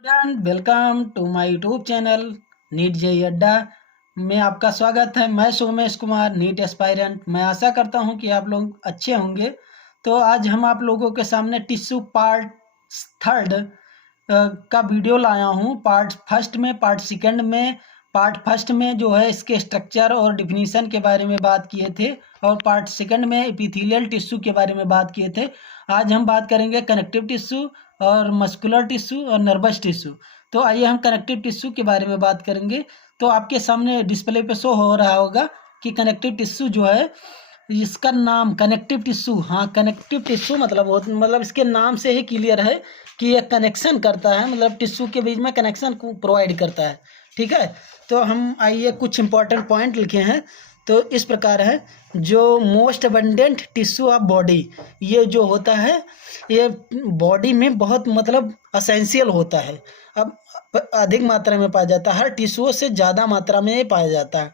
Student welcome to my YouTube channel NEET JEE Adda में आपका स्वागत है। मैं सोमेश कुमार नीट एस्पायरेंट। मैं आशा करता हूं कि आप लोग अच्छे होंगे। तो आज हम आप लोगों के सामने टिश्यू पार्ट थर्ड का वीडियो लाया हूं। पार्ट फर्स्ट में, पार्ट सेकंड में, पार्ट फर्स्ट में जो है इसके स्ट्रक्चर और डिफिनीशन के बारे में बात किए थे और पार्ट सेकंड में एपिथेलियल टिश्यू के बारे में बात किए थे। आज हम बात करेंगे कनेक्टिव टिश्यू और मस्कुलर टिश्यू और नर्वस टिश्यू। तो आइए हम कनेक्टिव टिश्यू के बारे में बात करेंगे। तो आपके सामने डिस्प्ले पे शो हो रहा होगा कि कनेक्टिव टिश्यू जो है, इसका नाम कनेक्टिव टिश्यू, हाँ कनेक्टिव टिश्यू मतलब इसके नाम से ही क्लियर है कि ये कनेक्शन करता है, मतलब टिश्यू के बीच में कनेक्शन को प्रोवाइड करता है। ठीक है, तो हम आइए कुछ इंपॉर्टेंट पॉइंट लिखे हैं। तो इस प्रकार है, जो most abundant tissue of body, ये जो होता है ये बॉडी में बहुत मतलब असेंशियल होता है। अब अधिक मात्रा में पाया जाता है, हर टिश्यूओं से ज़्यादा मात्रा में ये पाया जाता है।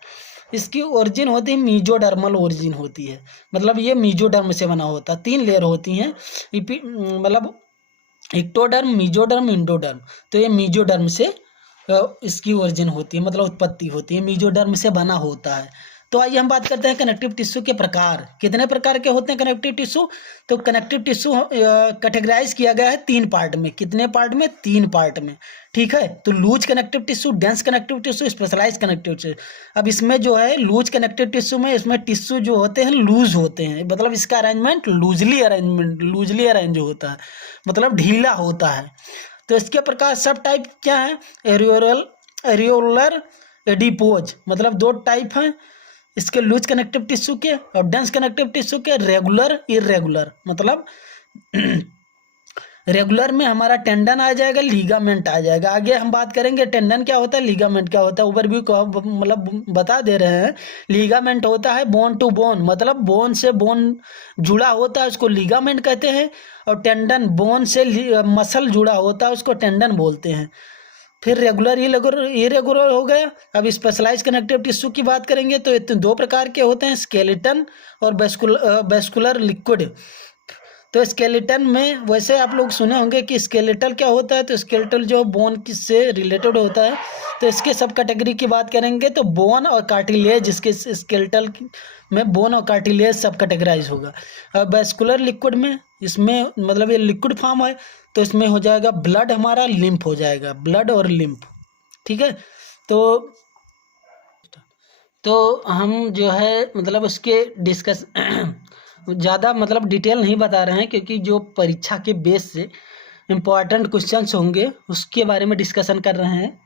इसकी ओरिजिन होती है मीजोडर्मल ओरिजिन होती है, मतलब ये मीजोडर्म से बना होता है। 3 लेयर होती हैं, मतलब इक्टोडर्म, मीजोडर्म, इंडोडर्म। तो ये मीजोडर्म से इसकी ओरिजिन होती है, मतलब उत्पत्ति होती है, मीजोडर्म से बना होता है। तो आइए हम बात करते हैं कनेक्टिव टिश्यू के प्रकार। कितने प्रकार के होते हैं कनेक्टिव टिश्यू? तो कनेक्टिव टिश्यू कैटेगराइज किया गया है 3 पार्ट में। कितने पार्ट में? 3 पार्ट में। ठीक है, तो loose connective tissue, dense connective tissue, specialise connective tissue. अब इसमें जो है लूज कनेक्टिव टिश्यू में, इसमें टिश्यू जो होते हैं लूज होते हैं, मतलब इसका अरेंजमेंट लूजली अरेंज होता है, मतलब ढीला होता है। तो इसके प्रकार सब टाइप क्या है? एरियोलर, एडिपोज, मतलब 2 टाइप हैं इसके लूज कनेक्टिव टिश्यू के। और डेंस कनेक्टिव टिश्यू के रेगुलर, इरेगुलर, मतलब रेगुलर में हमारा टेंडन आ जाएगा, लीगामेंट आ जाएगा। आगे हम बात करेंगे टेंडन क्या होता है, लीगामेंट क्या होता है, ओवरव्यू को मतलब बता दे रहे हैं। लीगामेंट होता है बोन टू बोन, मतलब बोन से बोन जुड़ा होता है, उसको लीगामेंट कहते हैं। और टेंडन बोन से मसल जुड़ा होता है, उसको टेंडन बोलते हैं। फिर रेगुलर, इरेगुलर हो गया। अब स्पेशलाइज कनेक्टिव टिश्यू की बात करेंगे तो ये 2 प्रकार के होते हैं, स्केलेटन और वेस्कुलर लिक्विड। तो स्केलेटन में वैसे आप लोग सुने होंगे कि स्केलेटल क्या होता है, तो स्केलेटल जो बोन से रिलेटेड होता है। तो इसके सब कैटेगरी की बात करेंगे तो बोन और कार्टिलेज, इसके स्केलेटल में बोन और कार्टिलेज सब कैटेगराइज होगा। और वेस्कुलर लिक्विड में, इसमें मतलब ये लिक्विड फॉर्म है, तो इसमें हो जाएगा ब्लड, हमारा लिम्फ हो जाएगा, ब्लड और लिम्फ। ठीक है, तो हम जो है मतलब उसके डिस्कस ज़्यादा मतलब डिटेल नहीं बता रहे हैं, क्योंकि जो परीक्षा के बेस से इम्पॉर्टेंट क्वेश्चंस होंगे उसके बारे में डिस्कशन कर रहे हैं।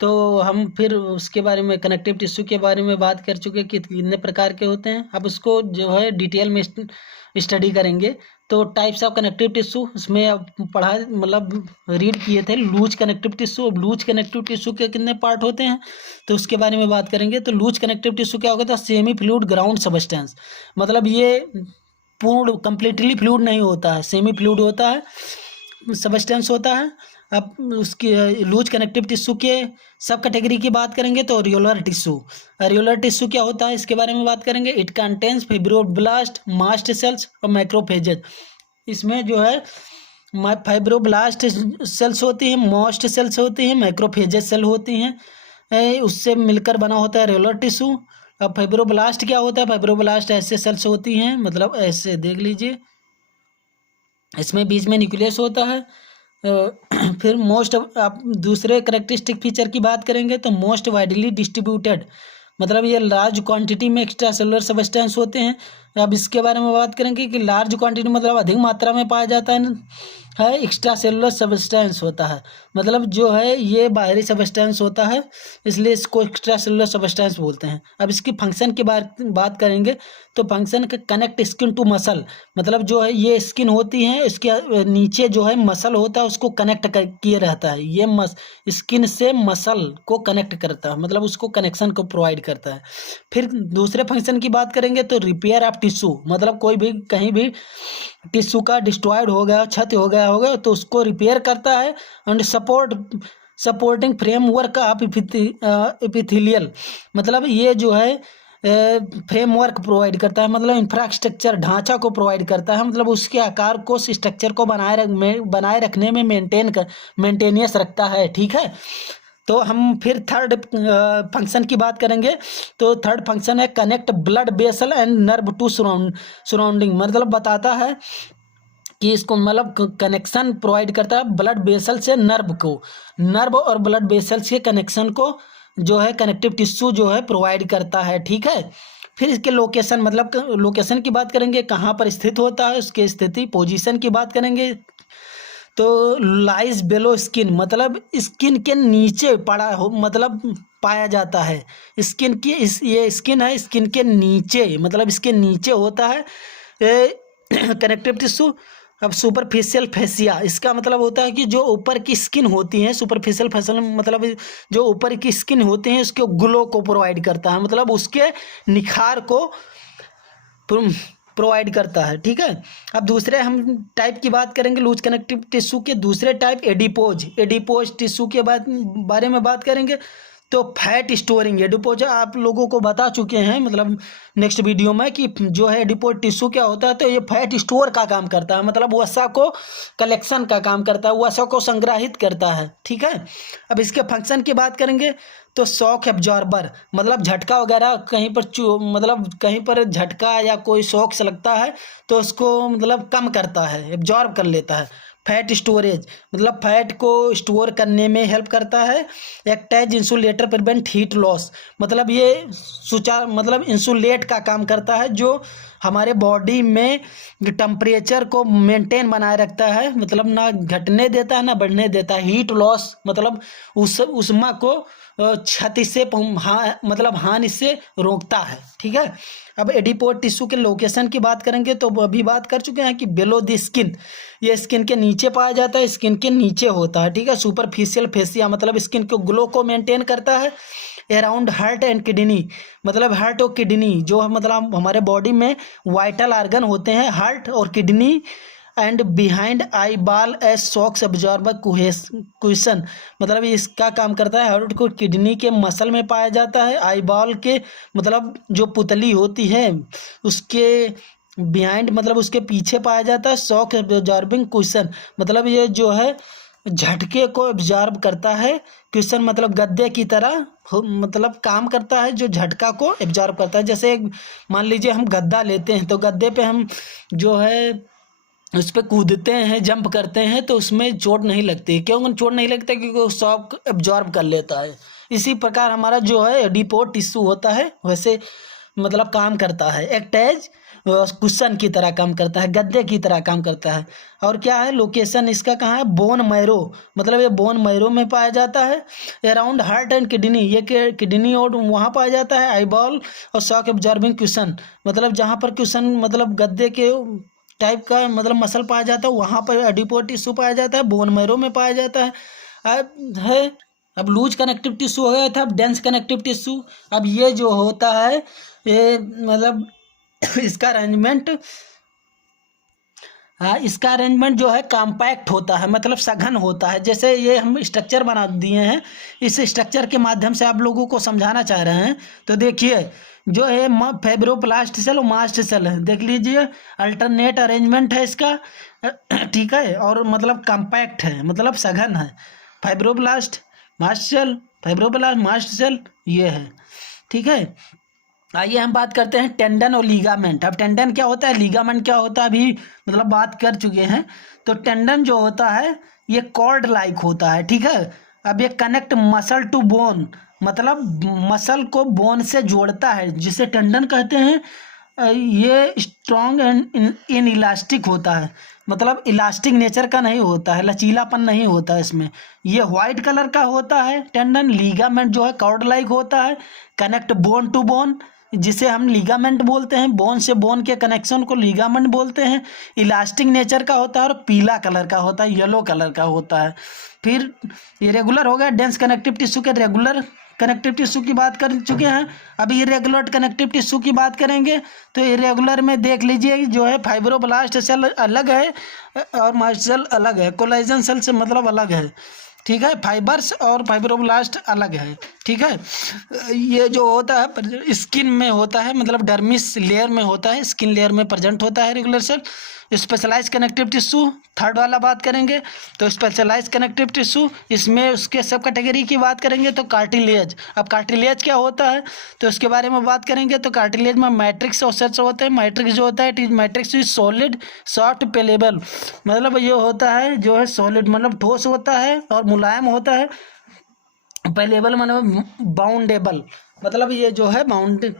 तो हम फिर उसके बारे में, कनेक्टिव टिश्यू के बारे में बात कर चुके कि कितने प्रकार के होते हैं। अब उसको जो है डिटेल में स्टडी करेंगे। तो टाइप्स ऑफ कनेक्टिव टिश्यू, उसमें अब पढ़ा मतलब रीड किए थे लूज कनेक्टिव टिश्यू। अब लूज कनेक्टिव टिश्यू के कितने पार्ट होते हैं तो उसके बारे में बात करेंगे। तो लूज कनेक्टिव टिश्यू क्या होगा? तो सेमी फ्लूइड ग्राउंड सबस्टेंस, मतलब ये पूर्ण कंप्लीटली फ्लूइड नहीं होता है, सेमी फ्लूइड होता है, सबस्टेंस होता है। अब उसकी लूज कनेक्टिव टिश्यू के सब कैटेगरी की बात करेंगे तो एरियोलर टिश्यू। एरियोलर टिश्यू क्या होता है इसके बारे में बात करेंगे। It contains fibroblast, mast cells और मैक्रोफेजेज। इसमें जो है फाइब्रोब्लास्ट सेल्स होती हैं, मास्ट सेल्स होती हैं, मैक्रोफेजेज सेल होती हैं, उससे मिलकर बना होता है एरियोलर टिश्यू। अब फाइब्रोब्लास्ट क्या होता है? फाइब्रोब्लास्ट ऐसे सेल्स होती हैं, मतलब ऐसे देख लीजिए, इसमें बीच में न्यूक्लियस होता है। फिर मोस्ट, आप दूसरे करेक्टरिस्टिक फीचर की बात करेंगे तो मोस्ट वाइडली डिस्ट्रीब्यूटेड, मतलब ये लार्ज क्वांटिटी में एक्स्ट्रा सेलुलर सबस्टेंस होते हैं। अब इसके बारे में बात करेंगे कि लार्ज क्वांटिटी मतलब अधिक मात्रा में पाया जाता है एक्स्ट्रा सेलुलर सबस्टेंस होता है, मतलब जो है ये बाहरी सबस्टेंस होता है, इसलिए इसको एक्स्ट्रा सेलुलर सबस्टेंस बोलते हैं। अब इसकी फंक्शन की बात करेंगे तो फंक्शन का कनेक्ट स्किन टू मसल, मतलब जो है ये स्किन होती है, इसके नीचे जो है मसल होता है, उसको कनेक्ट किए रहता है। ये स्किन से मसल को कनेक्ट करता है, मतलब उसको कनेक्शन को प्रोवाइड करता है। फिर दूसरे फंक्शन की बात करेंगे तो रिपेयर ऑफ टिश्यू, मतलब कोई भी कहीं भी टिश्यू का डिस्ट्रॉयड हो गया, क्षति हो गया होगा तो उसको रिपेयर करता है। And supporting framework of epithelial, मतलब ये जो है फ्रेमवर्क प्रोवाइड करता है, मतलब इंफ्रास्ट्रक्चर ढांचा को प्रोवाइड करता है, मतलब उसके आकार को स्ट्रक्चर को बनाए रखने में मेंटेनियस रखता है। ठीक है, तो हम फिर थर्ड फंक्शन की बात करेंगे। तो थर्ड फंक्शन है connect blood vessel and nerve to surrounding, मतलब बताता है कि इसको मतलब कनेक्शन प्रोवाइड करता है ब्लड वेसल से नर्व को, नर्व और ब्लड वेसल्स के कनेक्शन को जो है कनेक्टिव टिश्यू जो है प्रोवाइड करता है। ठीक है, फिर इसके लोकेशन, मतलब लोकेशन की बात करेंगे, कहाँ पर स्थित होता है, उसकी स्थिति पोजीशन की बात करेंगे। तो लाइज बेलो स्किन, मतलब स्किन के नीचे पड़ा हो, मतलब पाया जाता है। स्किन की ये स्किन है, स्किन के नीचे, मतलब इसके नीचे होता है कनेक्टिव टिश्यू। अब सुपरफिशियल फेसिया, इसका मतलब होता है कि जो ऊपर की स्किन होती है, सुपरफिशियल फेसियल मतलब जो ऊपर की स्किन होती है उसके ग्लो को प्रोवाइड करता है, मतलब उसके निखार को प्रोवाइड करता है। ठीक है, अब दूसरे हम टाइप की बात करेंगे लूज कनेक्टिव टिश्यू के। दूसरे टाइप एडिपोज टिश्यू के बारे में बात करेंगे। तो फैट स्टोरिंग एडिपोज आप लोगों को बता चुके हैं, मतलब नेक्स्ट वीडियो में, कि जो है एडिपोज टिश्यू क्या होता है। तो ये फैट स्टोर का काम करता है, मतलब वसा को कलेक्शन का काम करता है, वसा को संग्रहित करता है। ठीक है, अब इसके फंक्शन की बात करेंगे। तो शॉक एब्जॉर्बर, मतलब झटका वगैरह कहीं पर मतलब कहीं पर झटका या कोई शॉक से लगता है तो उसको मतलब कम करता है, एब्जॉर्ब कर लेता है। फैट स्टोरेज, मतलब फैट को स्टोर करने में हेल्प करता है। Act as insulator prevent heat loss, मतलब ये मतलब इंसुलेट का काम करता है, जो हमारे बॉडी में टेम्परेचर को मेंटेन बनाए रखता है, मतलब ना घटने देता है ना बढ़ने देता है। हीट लॉस मतलब उष्मा को क्षति से मतलब हानि से रोकता है। ठीक है, अब एडिपोज टिश्यू के लोकेशन की बात करेंगे। तो अभी बात कर चुके हैं कि बेलो द स्किन, ये स्किन के नीचे पाया जाता है, स्किन के नीचे होता है। ठीक है, सुपरफिशियल फेसिया, मतलब स्किन के ग्लो को मेंटेन करता है। अराउंड हार्ट एंड किडनी, मतलब हार्ट और किडनी जो मतलब हमारे बॉडी में वाइटल आर्गन होते हैं, हार्ट और kidney. And behind eyeball as shocks absorber question, मतलब इसका काम करता है, हार्ट को किडनी के मसल में पाया जाता है। आई बॉल के मतलब जो पुतली होती है उसके बिहाइंड, मतलब उसके पीछे पाया जाता है। शॉक एब्जॉर्बिंग क्वेश्चन, मतलब ये जो है झटके को एब्जॉर्ब करता है। क्वेश्चन मतलब गद्दे की तरह मतलब काम करता है, जो झटका को एब्जॉर्ब करता है। जैसे मान लीजिए हम गद्दा लेते हैं, तो गद्दे पे हम जो है उस पर कूदते हैं, जंप करते हैं, तो उसमें चोट नहीं लगती। क्यों चोट नहीं लगता? क्योंकि वो शॉक एब्जॉर्ब कर लेता है। इसी प्रकार हमारा जो है एडिपोज टिश्यू होता है, वैसे मतलब काम करता है। एक्ट एज कुशन की तरह काम करता है, गद्दे की तरह काम करता है। और क्या है लोकेशन इसका, कहाँ है? बोन मैरो, मतलब ये बोन मैरो में पाया जाता है। अराउंड हार्ट एंड किडनी, ये किडनी और वहाँ पाया जाता है। आईबॉल और शॉक एब्जॉर्बिंग क्वेश्चन, मतलब जहाँ पर क्वेश्चन मतलब गद्दे के टाइप का मतलब मसल पाया जाता है, वहाँ पर एडिपोज टिश्यू पाया जाता है, बोन मैरो में पाया जाता है। अब लूज कनेक्टिव टिश्यू हो गया था, अब डेंस कनेक्टिव टिश्यू। अब ये जो होता है ये मतलब इसका अरेंजमेंट जो है कॉम्पैक्ट होता है, मतलब सघन होता है। जैसे ये हम स्ट्रक्चर बना दिए हैं, इस स्ट्रक्चर के माध्यम से आप लोगों को समझाना चाह रहे हैं। तो देखिए जो है फाइब्रोब्लास्ट सेल और मास्ट सेल है, देख लीजिए अल्टरनेट अरेंजमेंट है इसका। ठीक है, और मतलब कॉम्पैक्ट है, मतलब सघन है। Fibroblast mast cell, fibroblast mast cell ये है। ठीक है, आइए हम बात करते हैं टेंडन और लीगामेंट। अब टेंडन क्या होता है, लीगामेंट क्या होता है, अभी मतलब बात कर चुके हैं। तो टेंडन जो होता है ये कॉर्ड लाइक होता है। ठीक है, अब ये कनेक्ट मसल टू बोन, मतलब मसल को बोन से जोड़ता है, जिसे टेंडन कहते हैं। ये स्ट्रॉन्ग एंड इन इलास्टिक होता है, मतलब इलास्टिक नेचर का नहीं होता है, लचीलापन नहीं होता है इसमें। ये वाइट कलर का होता है टेंडन। लीगामेंट जो है कॉर्ड लाइक होता है, कनेक्ट बोन टू बोन, जिसे हम लीगामेंट बोलते हैं। बोन से बोन के कनेक्शन को लीगामेंट बोलते हैं। इलास्टिक नेचर का होता है और पीला कलर का होता है, येलो कलर का होता है। फिर ये रेगुलर हो गया। डेंस कनेक्टिव टिश्यू के रेगुलर कनेक्टिव टिश्यू की बात कर चुके हैं। अभी इरेगुलर कनेक्टिव टिश्यू की बात करेंगे। तो इरेगुलर में देख लीजिए जो है फाइब्रोब्लास्ट सेल अलग है और मास्ट सेल अलग है, कोलेजन सेल से मतलब अलग है। ठीक है। फाइबर्स और फाइब्रोब्लास्ट अलग है, ठीक है। ये जो होता है स्किन में होता है, मतलब डर्मिस लेयर में होता है, स्किन लेयर में प्रेजेंट होता है regular cell. Specialise connective tissue third वाला बात करेंगे तो स्पेशलाइज कनेक्टिव टिश्यू, इसमें उसके सब कैटेगरी की बात करेंगे तो कार्टिलेज। अब कार्टिलेज क्या होता है तो इसके बारे में बात करेंगे तो कार्टिलेज में मैट्रिक्स और सेल्स होते हैं। मैट्रिक्स जो होता है matrix is solid soft bailable, मतलब ये होता है जो है सॉलिड मतलब ठोस होता है और मुलायम होता है। पेलेबल मतलब बाउंडेबल, मतलब ये जो है बाउंड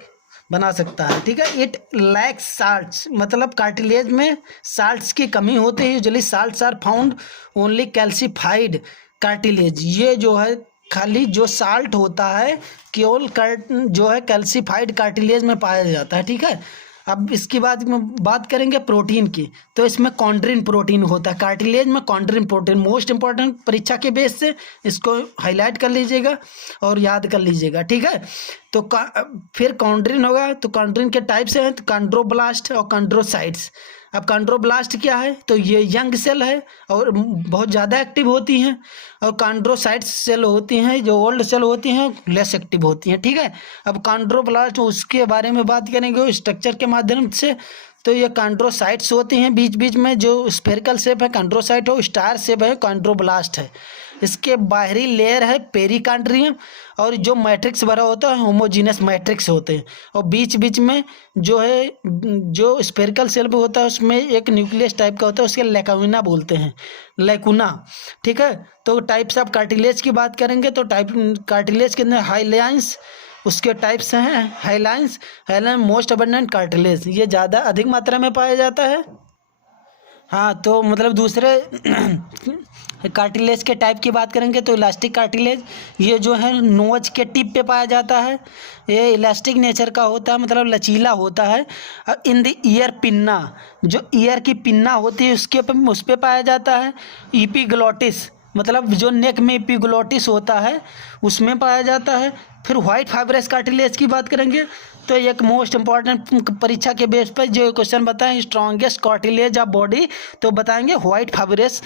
बना सकता है, ठीक है। इट लैक्स साल्ट्स, मतलब कार्टिलेज में साल्ट्स की कमी होती है। Usually salts are found only calcified cartilage, ये जो है खाली जो साल्ट होता है केवल जो है कैल्सीफाइड कार्टिलेज में पाया जाता है, ठीक है। अब इसकी बात करेंगे प्रोटीन की, तो इसमें कॉन्ड्रिन प्रोटीन होता है कार्टिलेज में। कॉन्ड्रिन प्रोटीन मोस्ट इंपॉर्टेंट, परीक्षा के बेस से इसको हाईलाइट कर लीजिएगा और याद कर लीजिएगा, ठीक है। तो फिर कॉन्ड्रिन होगा, तो कॉन्ड्रिन के टाइप्स हैं तो कॉन्ड्रोब्लास्ट और कॉन्ड्रोसाइट्स। अब कॉन्ड्रोब्लास्ट क्या है तो ये यंग सेल है और बहुत ज़्यादा एक्टिव होती हैं, और कॉन्ड्रोसाइट्स सेल होती हैं जो ओल्ड सेल होती हैं लेस एक्टिव होती हैं, ठीक है। अब कॉन्ड्रोब्लास्ट उसके बारे में बात करेंगे स्ट्रक्चर के माध्यम से, तो ये कॉन्ड्रोसाइट्स होती हैं बीच बीच में, जो स्फेरिकल शेप है कॉन्ड्रोसाइट हो, स्टार शेप है कॉन्ड्रोब्लास्ट है। इसके बाहरी लेयर है पेरिकांड्रियम, और जो मैट्रिक्स भरा होता है होमोजीनस मैट्रिक्स होते हैं, और बीच बीच में जो है जो स्फेरिकल सेल पे होता है उसमें एक न्यूक्लियस टाइप का होता है, उसके लैकुना बोलते हैं, लैकुना, ठीक है। तो टाइप्स ऑफ कार्टिलेज की बात करेंगे तो टाइप कार्टिलेज के अंदर हाइलाइंस, उसके टाइप्स हैं हाइलाइंस, हाइलाइन मोस्ट अबंडेंट कार्टिलेज, ये ज़्यादा अधिक मात्रा में पाया जाता है। हाँ, तो मतलब दूसरे कार्टिलेज के टाइप की बात करेंगे तो इलास्टिक कार्टिलेज, ये जो है नोज के टिप पे पाया जाता है, ये इलास्टिक नेचर का होता है, मतलब लचीला होता है। इन द ईयर पिन्ना, जो ईयर की पिन्ना होती है उस पे पाया जाता है। इपीग्लोटिस, मतलब जो नेक में इपीग्लोटिस होता है उसमें पाया जाता है। फिर व्हाइट फाइब्रस कार्टिलेज की बात करेंगे तो एक मोस्ट इंपॉर्टेंट परीक्षा के बेस पर जो क्वेश्चन बताएं स्ट्रॉन्गेस्ट कार्टिलेज ऑफ बॉडी, तो बताएंगे व्हाइट फाइब्रस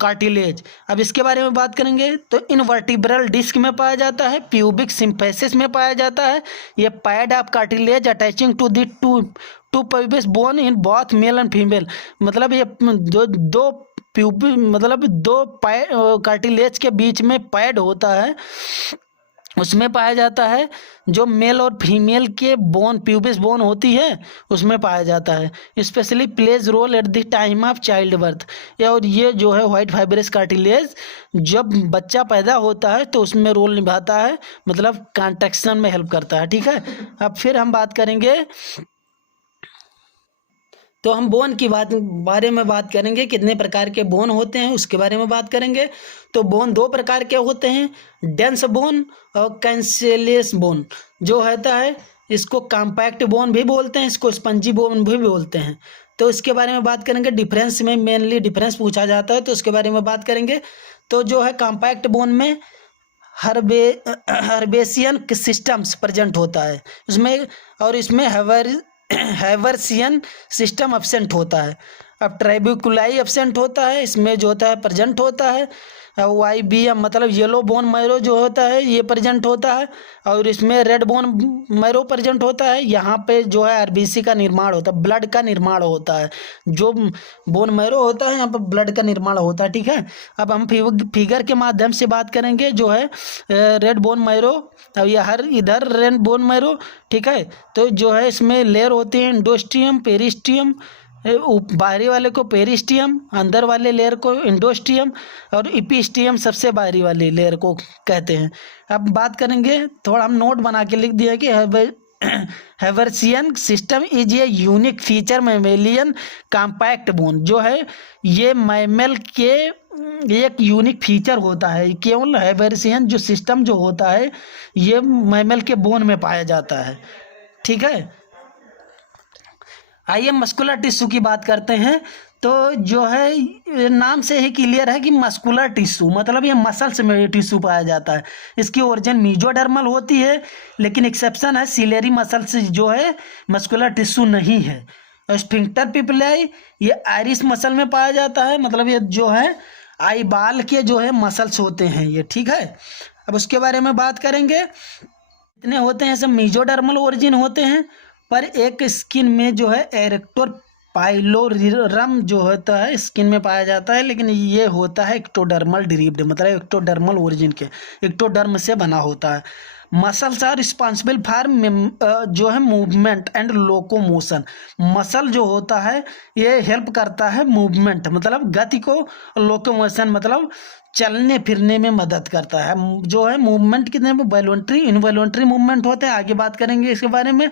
कार्टिलेज। अब इसके बारे में बात करेंगे तो इनवर्टिब्रल डिस्क में पाया जाता है, प्यूबिक सिम्फेसिस में पाया जाता है। ये pad of cartilage attaching to the two pubis bone in both male and female, मतलब ये दो प्यूबिक मतलब दो कार्टिलेज के बीच में पैड होता है उसमें पाया जाता है, जो मेल और फीमेल के बोन प्यूबिस बोन होती है उसमें पाया जाता है। Specially plays role at the time of childbirth, और ये जो है व्हाइट फाइब्रस कार्टिलेज जब बच्चा पैदा होता है तो उसमें रोल निभाता है, मतलब कॉन्ट्रैक्शन में हेल्प करता है, ठीक है। अब फिर हम बात करेंगे तो हम बोन की बारे में बात करेंगे, कितने प्रकार के बोन होते हैं उसके बारे में बात करेंगे। तो बोन दो प्रकार के होते हैं, डेंस बोन और कैंसिलियस बोन। जो होता है इसको कॉम्पैक्ट बोन भी बोलते हैं, इसको स्पंजी बोन भी बोलते हैं। तो इसके बारे में बात करेंगे, डिफरेंस में मेनली डिफरेंस पूछा जाता है तो उसके बारे में बात करेंगे। तो जो है कॉम्पैक्ट बोन में हर्बेशियन सिस्टम्स प्रेजेंट होता है उसमें, और इसमें हैवर्सियन सिस्टम एब्सेंट होता है। अब ट्राइबिकुलाई एब्सेंट होता है, इसमें जो होता है प्रेजेंट होता है। YBM मतलब येलो बोन मैरो जो होता है ये प्रेजेंट होता है, और इसमें रेड बोन मैरो प्रेजेंट होता है। यहाँ पे जो है RBC का निर्माण होता है, ब्लड का निर्माण होता है। जो बोन मैरो होता है यहाँ पर ब्लड का निर्माण होता है, ठीक है। अब हम फिगर के माध्यम से बात करेंगे, जो है रेड बोन मैरो, अब ये इधर रेड बोन मैरो, ठीक है। तो जो है इसमें लेयर होती है एंडोस्टियम पेरिस्टियम, बाहरी वाले को पेरिस्टियम, अंदर वाले लेयर को एंडोस्टियम, और इपिस्टियम सबसे बाहरी वाली लेयर को कहते हैं। अब बात करेंगे, थोड़ा हम नोट बना के लिख दिया कि Haversian system is a unique feature mammalian compact bone, जो है ये मैमल के एक यूनिक फीचर होता है। केवल हैवर्सियन जो सिस्टम जो होता है ये मैमल के बोन में पाया जाता है, ठीक है। आइए मस्कुलर टिश्यू की बात करते हैं। तो जो है नाम से ही क्लियर है कि मस्कुलर टिश्यू मतलब ये मसल्स में टिश्यू पाया जाता है। इसकी ओरिजिन मीजोडर्मल होती है, लेकिन एक्सेप्शन है सिलेरी मसल्स जो है मस्कुलर टिश्यू नहीं है। स्फिंक्टर पिपिलाई ये आइरिस मसल में पाया जाता है, मतलब ये जो है आईबाल के जो है मसल्स होते हैं ये, ठीक है। अब उसके बारे में बात करेंगे। इतने होते हैं, सब मेसोडर्मल ओरिजिन होते हैं, पर एक स्किन में जो है एरेक्टोर पाइलोरम जो होता है स्किन में पाया जाता है, लेकिन ये होता है एक्टोडर्मल डिरीव्ड, मतलब एक्टोडर्मल ओरिजिन के, एक्टोडर्म से बना होता है। मसल्स आर रिस्पॉन्सिबल फॉर जो है मूवमेंट एंड लोकोमोशन। मसल जो होता है ये हेल्प करता है मूवमेंट, मतलब गति को, लोकोमोशन मतलब चलने फिरने में मदद करता है। जो है मूवमेंट कितने वॉलंटरी इनवॉलंटरी मूवमेंट होते हैं, आगे बात करेंगे इसके बारे में।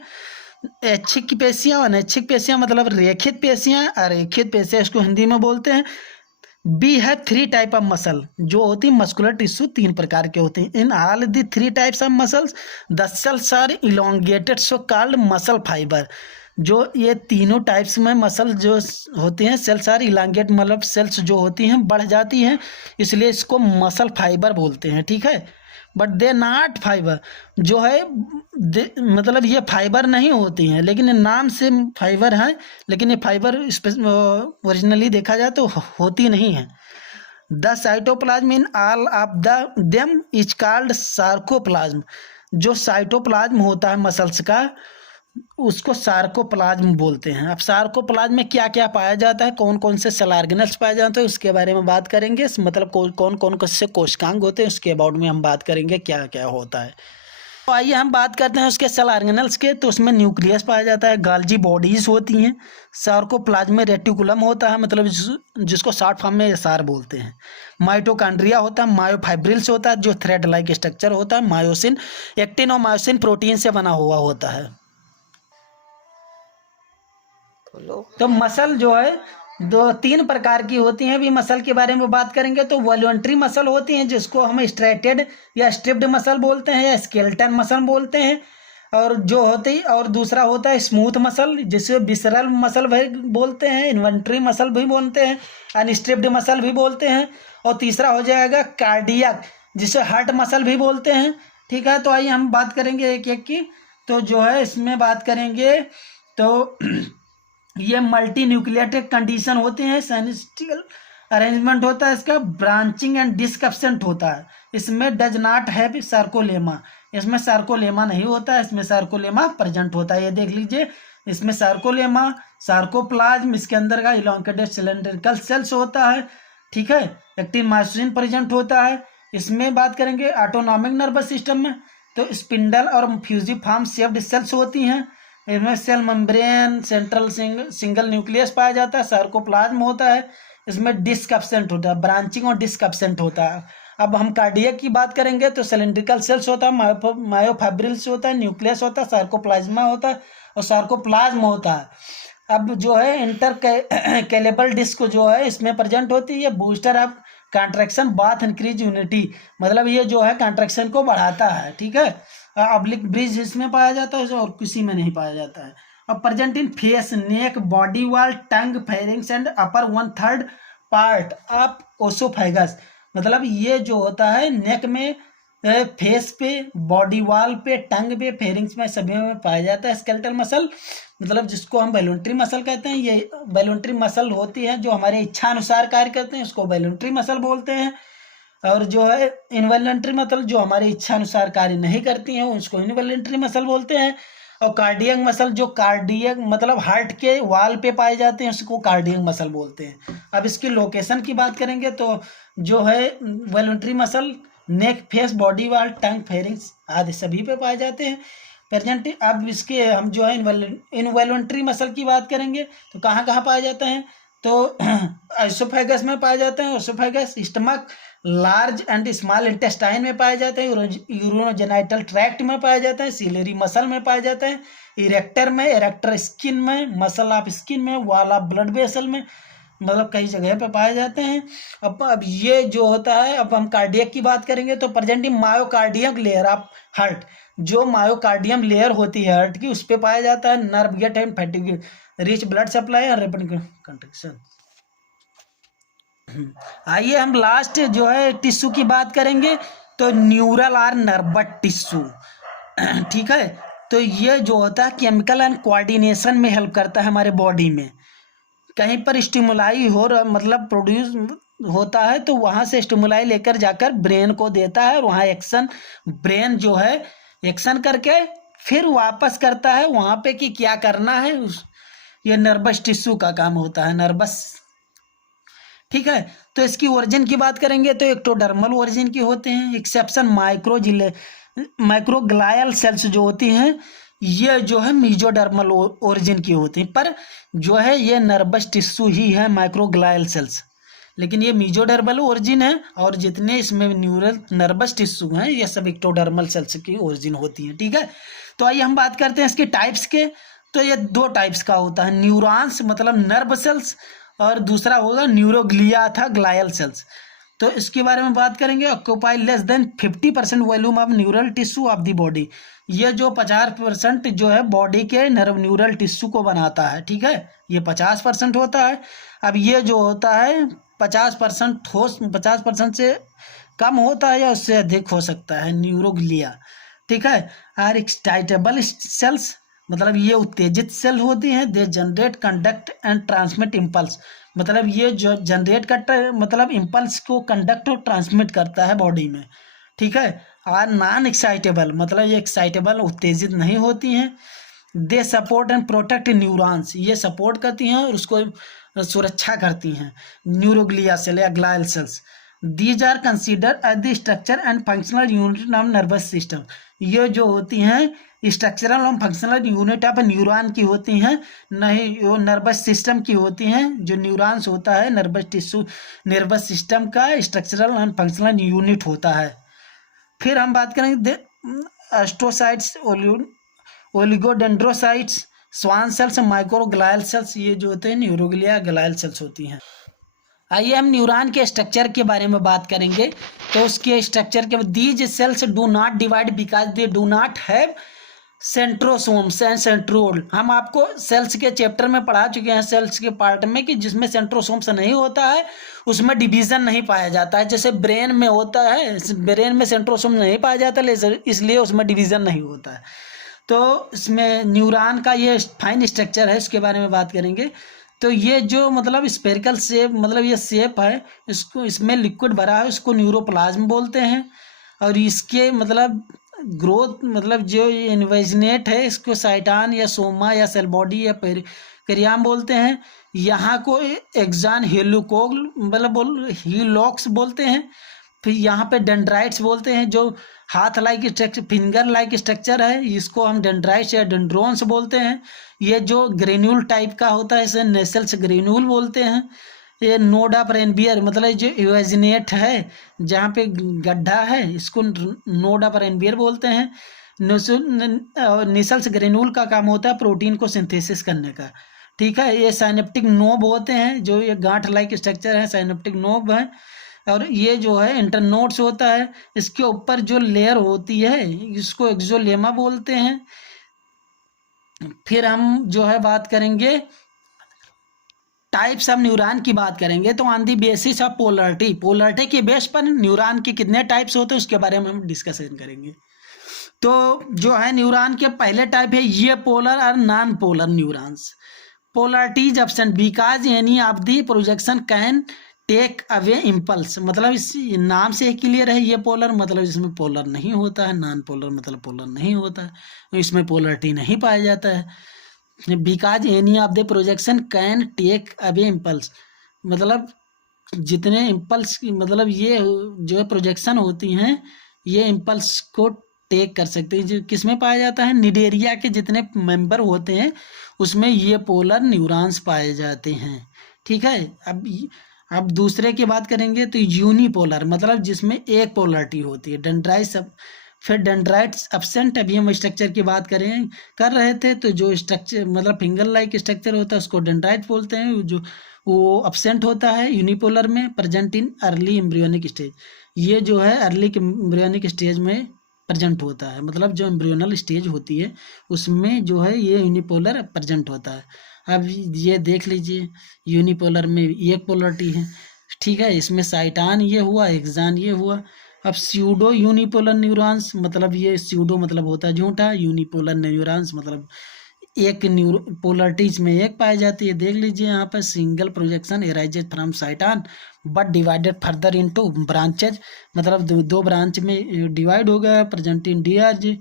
ऐच्छिक पेशियां, अनैच्छिक पेशियां मतलब रेखित पेशियां, अरेखित पेशियां इसको हिंदी में बोलते हैं। बी है 3 टाइप ऑफ मसल, जो होती है मस्कुलर टिश्यू 3 प्रकार के होते हैं। In all the 3 types of muscles the cells are elongated so called muscle fibre. जो ये तीनों टाइप्स में मसल जो होती हैं, सेल्स आर इलांगेट मतलब सेल्स जो होती हैं बढ़ जाती हैं, इसलिए इसको मसल फाइबर बोलते हैं, ठीक है। बट दे नॉट फाइबर, जो है मतलब ये फाइबर नहीं होती हैं, लेकिन ये नाम से फाइबर हैं, लेकिन ये फाइबर ओरिजिनली देखा जाए तो होती नहीं है। The cytoplasm in all of the them is called sarcoplasm. जो साइटोप्लाज्म होता है मसल्स का उसको सार्कोप्लाज्म बोलते हैं। अब सार्कोप्लाज्म में क्या क्या पाया जाता है, कौन कौन से सेल ऑर्गेनल्स पाए जाते हैं, उसके बारे में बात करेंगे। मतलब कौन कौन से कोशिकांग होते हैं उसके अबाउट में हम बात करेंगे क्या क्या होता है। तो आइए हम बात करते हैं उसके सेल ऑर्गेनल्स के। तो उसमें न्यूक्लियस पाया जाता है, गाल्जी बॉडीज होती हैं, सार्कोप्लाज्म में रेटिकुलम होता है, मतलब जिसको शॉर्ट फॉर्म में एसआर बोलते हैं। माइटोकॉन्ड्रिया होता है, मायोफाइब्रिल्स होता है जो थ्रेड लाइक स्ट्रक्चर होता है, मायोसिन, एक्टिन और मायोसिन प्रोटीन से बना हुआ होता है। तो मसल जो है 2-3 प्रकार की होती हैं। अभी मसल के बारे में बात करेंगे तो वॉलंटरी मसल होती हैं जिसको हम स्ट्रेटेड या स्ट्रिप्ड मसल बोलते हैं या स्केलेटन मसल बोलते हैं, और जो होती और दूसरा होता है स्मूथ मसल जिसे विसरल मसल भी बोलते हैं, इन्वेंट्री मसल भी बोलते हैं, अनस्ट्रिप्ड मसल भी बोलते हैं, और तीसरा हो जाएगा कार्डियक जिसे हार्ट मसल भी बोलते हैं, ठीक है। तो आइए हम बात करेंगे एक एक की। तो जो है इसमें बात करेंगे तो ये मल्टी न्यूक्लिएटेड कंडीशन होते हैं, सेनेस्टियल अरेंजमेंट होता है इसका, ब्रांचिंग एंड डिस्क एब्सेंट होता है। इसमें डज नॉट हैव सार्कोलेमा, इसमें सार्कोलेमा नहीं होता है, इसमें सार्कोलेमा प्रेजेंट होता है। ये देख लीजिए, इसमें सार्कोलेमा, सार्कोप्लाज्म, इसके अंदर का इलोंगेटेड सिलेंड्रिकल सेल्स होता है, ठीक है। एक्टिन मायोसिन प्रेजेंट होता है। इसमें बात करेंगे ऑटोनॉमिक नर्वस सिस्टम में तो स्पिंडल और फ्यूजिफॉर्म शेप्ड सेल्स होती हैं। इसमें cell membrane, central single nucleus पाया जाता है, सार्कोप्लाज्म होता है। इसमें डिस्क एब्सेंट होता है, ब्रांचिंग और डिस्क एब्सेंट होता है। अब हम कार्डियक की बात करेंगे तो सिलेंड्रिकल सेल्स होता है, मायोफाइब्रिल्स होता है, न्यूक्लियस होता है, सार्कोप्लाज्मा होता है और सार्कोप्लाज्म होता है। अब जो है इंटर कैलेबल डिस्क जो है इसमें प्रेजेंट होती है, booster of contraction bath increase unity, मतलब ये जो है कॉन्ट्रैक्शन को बढ़ाता है, ठीक है। ऑब्लिक ब्रिज इसमें पाया जाता है और किसी में नहीं पाया जाता है। अब present in face, neck, body wall, tongue, pharynx and upper 1/3 part of oesophagus, मतलब ये जो होता है नेक में, फेस पे, बॉडी वॉल पे, टंग पे, फेरिंग्स में, सभी में पाया जाता है स्केलेटल मसल, मतलब जिसको हम वॉलंटरी मसल कहते हैं। ये वॉलंटरी मसल होती है जो हमारे इच्छा अनुसार कार्य करते हैं, उसको वॉलंटरी मसल बोलते हैं। और जो है इनवॉलंटरी मसल जो हमारे इच्छा अनुसार कार्य नहीं करती हैं उसको इनवॉलंटरी मसल बोलते हैं। और कार्डियक मसल जो कार्डियक मतलब हार्ट के वाल पे पाए जाते हैं उसको कार्डियक मसल बोलते हैं। अब इसकी लोकेशन की बात करेंगे तो जो है वॉलंटरी मसल नेक, फेस, बॉडी वाल, टंग, फेरिंग्स आदि सभी पे पाए जाते हैं प्रेजेंट। अब इसके हम जो है इनवॉलंटरी मसल की बात करेंगे तो कहाँ कहाँ पाए जाते हैं तो एसोफेगस में पाए जाते हैं, oesophagus, stomach, large and small intestine में पाए जाते हैं, यूरोजेनाइटल ट्रैक्ट में पाए जाते हैं, सिलेरी मसल में पाए जाते हैं, इरेक्टर में, इरेक्टर स्किन में, मसल ऑफ स्किन में, वॉल ऑफ ब्लड वेसल में, मतलब कई जगह पे पाए जाते हैं। अब ये जो होता है, अब हम कार्डियक की बात करेंगे तो present in myocardium layer of heart, जो मायोकार्डियम लेयर होती है हार्ट की उस पर पाया जाता है। Nerve gate and fatigue, rich blood supply और रैपिड कंट्रैक्शन। आइए हम लास्ट जो है टिश्यू की बात करेंगे तो न्यूरल और नर्वस टिश्यू, ठीक है। तो ये जो होता है केमिकल एंड कोऑर्डिनेशन में हेल्प करता है हमारे बॉडी में। कहीं पर स्टिमुलाई हो मतलब प्रोड्यूस होता है तो वहाँ से स्टिमुलाई लेकर जाकर ब्रेन को देता है और वहाँ एक्शन, ब्रेन जो है एक्शन करके फिर वापस करता है वहाँ पे कि क्या करना है। ये नर्वस टिश्यू का काम होता है, नर्वस। ठीक है, तो इसकी ओरिजिन की बात करेंगे तो एक्टोडर्मल ओरिजिन की होते हैं। एक्सेप्शन माइक्रोग्लायल सेल्स जो होती हैं ये जो है मीजोडर्मल ओरिजिन की होती हैं, पर जो है ये नर्वस टिश्यू ही है माइक्रोग्लायल सेल्स, लेकिन ये मीजोडर्मल ओरिजिन है। और जितने इसमें न्यूरल नर्वस टिश्यू हैं ये सब एक्टोडर्मल सेल्स की ओरिजिन होती हैं। ठीक है, तो आइए हम बात करते हैं इसके टाइप्स के। तो ये दो टाइप्स का होता है, न्यूरॉन्स मतलब नर्व सेल्स, और दूसरा होगा न्यूरोग्लिया था ग्लायल सेल्स। तो इसके बारे में बात करेंगे। Occupy less than 50% volume of neural tissue of the body. ये जो 50% जो है बॉडी के न्यूरल टिश्यू को बनाता है। ठीक है, ये 50% होता है। अब ये जो होता है 50% से कम होता है या उससे अधिक हो सकता है न्यूरोग्लिया। ठीक है, आर एक्साइटेबल सेल्स मतलब ये उत्तेजित सेल होती हैं। They generate conduct and transmit impulse, मतलब ये जो जनरेट करता है मतलब इम्पल्स को कंडक्ट और ट्रांसमिट करता है बॉडी में। ठीक है, आर नॉन एक्साइटेबल मतलब ये एक्साइटेबल उत्तेजित नहीं होती हैं। They support and protect neurons, ये सपोर्ट करती हैं और उसको सुरक्षा करती हैं न्यूरोग्लिया सेल या glial cells. These are consider as the structure and functional unit of nervous system. ये जो होती हैं स्ट्रक्चरल और फंक्शनल यूनिट ऑफ न्यूरॉन की होती हैं, नहीं वो नर्वस सिस्टम की होती हैं। जो न्यूरॉन्स होता है नर्वस टिश्यू नर्वस सिस्टम का स्ट्रक्चरल एंड फंक्शनल यूनिट होता है। फिर हम बात करेंगे astrocytes, oligodendrocytes, Schwann cells, microglial cells, ये जो होते हैं न्यूरोग्लिया ग्लायल सेल्स होती हैं। आइए हम न्यूरॉन के स्ट्रक्चर के बारे में बात करेंगे। तो उसके स्ट्रक्चर के these cells do not divide because they do not have centrosomes and centriole. हम आपको सेल्स के चैप्टर में पढ़ा चुके हैं सेल्स के पार्ट में कि जिसमें सेंट्रोसोम्स नहीं होता है उसमें डिवीजन नहीं पाया जाता है। जैसे ब्रेन में होता है, ब्रेन में सेंट्रोसोम नहीं पाया जाता इसलिए उसमें डिवीजन नहीं होता है। तो इसमें न्यूरॉन का ये फाइन स्ट्रक्चर है, इसके बारे में बात करेंगे। तो ये जो मतलब स्पेरिकल शेप मतलब ये शेप है, इसको इसमें लिक्विड भरा है उसको न्यूरोप्लाज्म बोलते हैं। और इसके मतलब ग्रोथ मतलब जो इन्वेजनेट है इसको साइटान या सोमा या सेल बॉडी या पेरियाम बोलते हैं। यहाँ को एक्सान हेलिकोल मतलब हीलॉक्स बोलते हैं। फिर यहाँ पे डेंड्राइट्स बोलते हैं, जो हाथ like structure finger like structure है, इसको हम डेंड्राइट्स या डेंड्रोन्स बोलते हैं। ये जो ग्रेन्यूल टाइप का होता है इसे नेसल्स ग्रेन्यूल बोलते हैं। ये नोड ऑफ रेनबियर मतलब जो इवेजिनेट है जहाँ पे गड्ढा है इसको नोड ऑफ रेनबियर बोलते हैं। नेसल्स ग्रेन्यूल का काम होता है प्रोटीन को सिंथेसिस करने का। ठीक है, ये साइनेप्टिक नोब होते हैं, जो ये गांठ लाइक स्ट्रक्चर है साइनेप्टिक नोब है। और ये जो है इंटरनोड्स होता है, इसके ऊपर जो लेयर होती है इसको एक्सोलेमा बोलते हैं। फिर हम जो है बात करेंगे टाइप्स ऑफ न्यूरॉन की बात करेंगे। तो on the basis of polarity के बेस पर न्यूरॉन के कितने टाइप्स होते हैं उसके बारे में हम डिस्कशन करेंगे। तो जो है न्यूरॉन के पहले टाइप है ये पोलर और non polar neurons. Polarity is absent because any of the projection can take away impulse, मतलब इस नाम से क्लियर है ये पोलर मतलब इसमें पोलर नहीं होता है, नॉन पोलर मतलब पोलर नहीं होता है, तो इसमें पोलरिटी नहीं पाया जाता है। Because any of the projection can take away impulse, मतलब जितने इम्पल्स मतलब ये जो है प्रोजेक्शन होती हैं ये इम्पल्स को टेक कर सकते हैं। जो किस में पाया जाता है, निडेरिया के जितने मेंबर होते हैं उसमें ये पोलर न्यूरॉन्स पाए जाते हैं। ठीक है, अब दूसरे की बात करेंगे तो यूनिपोलर मतलब जिसमें एक पोलरिटी होती है। डेंड्राइट्स फिर डेंड्राइट्स एब्सेंट, अभी हम स्ट्रक्चर की बात कर रहे थे। तो जो स्ट्रक्चर मतलब फिंगर लाइक स्ट्रक्चर होता है उसको डेंड्राइट बोलते हैं, जो वो एब्सेंट होता है यूनिपोलर में। Present in early embryonic stage, ये जो है अर्ली एम्ब्रियोनिक स्टेज में प्रेजेंट होता है, मतलब जो एम्ब्रियोनल स्टेज होती है उसमें जो है ये यूनिपोलर प्रेजेंट होता है। अब ये देख लीजिए यूनिपोलर में एक पोलरिटी है। ठीक है, इसमें साइटान ये हुआ एक्सान ये हुआ। अब स्यूडो यूनिपोलर न्यूरॉन्स मतलब ये स्यूडो मतलब होता है झूठा, यूनिपोलर न्यूरॉन्स मतलब एक पोलरिटीज में एक पाई जाती है। देख लीजिए यहाँ पर single projection arises from cyton but divided further into branches, मतलब दो ब्रांच में डिवाइड हो गया, प्रेजेंट इन डीआरजी।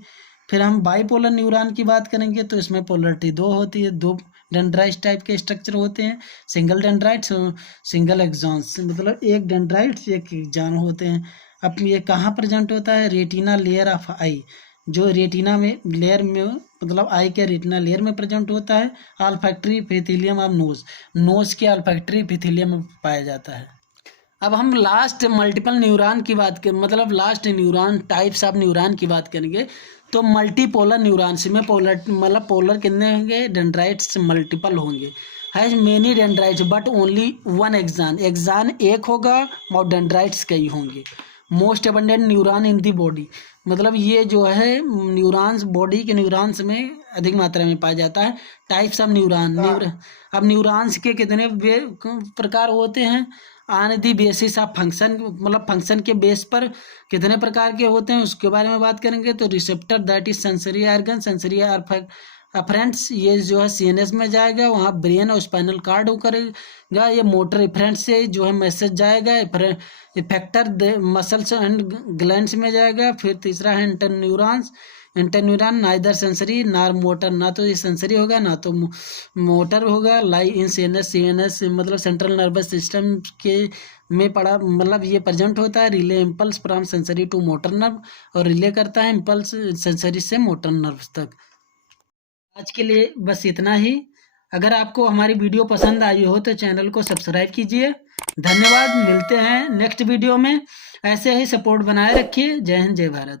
फिर हम बाईपोलर न्यूरॉन की बात करेंगे तो इसमें पोलरिटी 2 होती है, 2 डेंड्राइट्स टाइप के स्ट्रक्चर होते हैं, सिंगल डेंड्राइट्स, सिंगल एक्सॉन्स, मतलब एक डेंड्राइट्स एक एक्सॉन होते हैं। अब ये कहाँ प्रेजेंट होता है? रेटिना लेयर ऑफ आई, जो रेटिना में लेयर में, मतलब आई के रेटिना लेयर में प्रेजेंट होता है। Olfactory epithelium of nose, nose के ऑल्फैक्टरी एपिथेलियम में पाया जाता है। अब हम लास्ट मल्टीपल न्यूरॉन की बात करें, मतलब last neuron types of neuron की बात करेंगे तो मल्टीपोलर न्यूरॉन्स में पोलर, मतलब पोलर कितने होंगे? डेंड्राइट्स मल्टीपल होंगे। Has many dendrites but only one axon, axon एक होगा और डेंड्राइट्स कई होंगे। Most abundant neuron in the body, मतलब ये जो है न्यूरॉन्स बॉडी के न्यूरॉन्स में अधिक मात्रा में पाया जाता है। टाइप्स ऑफ न्यूरॉन, अब न्यूरॉन्स के कितने प्रकार होते हैं? On the basis of function, मतलब फंक्शन के बेस पर कितने प्रकार के होते हैं उसके बारे में बात करेंगे। तो receptor that is sensory organ, sensory afferents, ये जो है सीएनएस में जाएगा, वहाँ ब्रेन और स्पाइनल कार्ड करेगा। ये मोटर इफरेंट्स से जो है मैसेज जाएगा, इफेक्टर मसल्स एंड ग्लैंड्स में जाएगा। फिर तीसरा है interneurons, interneuron neither sensory nor motor, ना तो ये सेंसरी होगा ना तो मोटर होगा। लाई इन सीएनएस, सीएनएस मतलब सेंट्रल नर्वस सिस्टम के में पड़ा, मतलब ये प्रेजेंट होता है। Relay impulse from sensory to motor nerve, और रिले करता है इम्पल्स सेंसरी से मोटर नर्व तक। आज के लिए बस इतना ही। अगर आपको हमारी वीडियो पसंद आई हो तो चैनल को सब्सक्राइब कीजिए। धन्यवाद, मिलते हैं नेक्स्ट वीडियो में। ऐसे ही सपोर्ट बनाए रखिए। जय हिंद, जय भारत।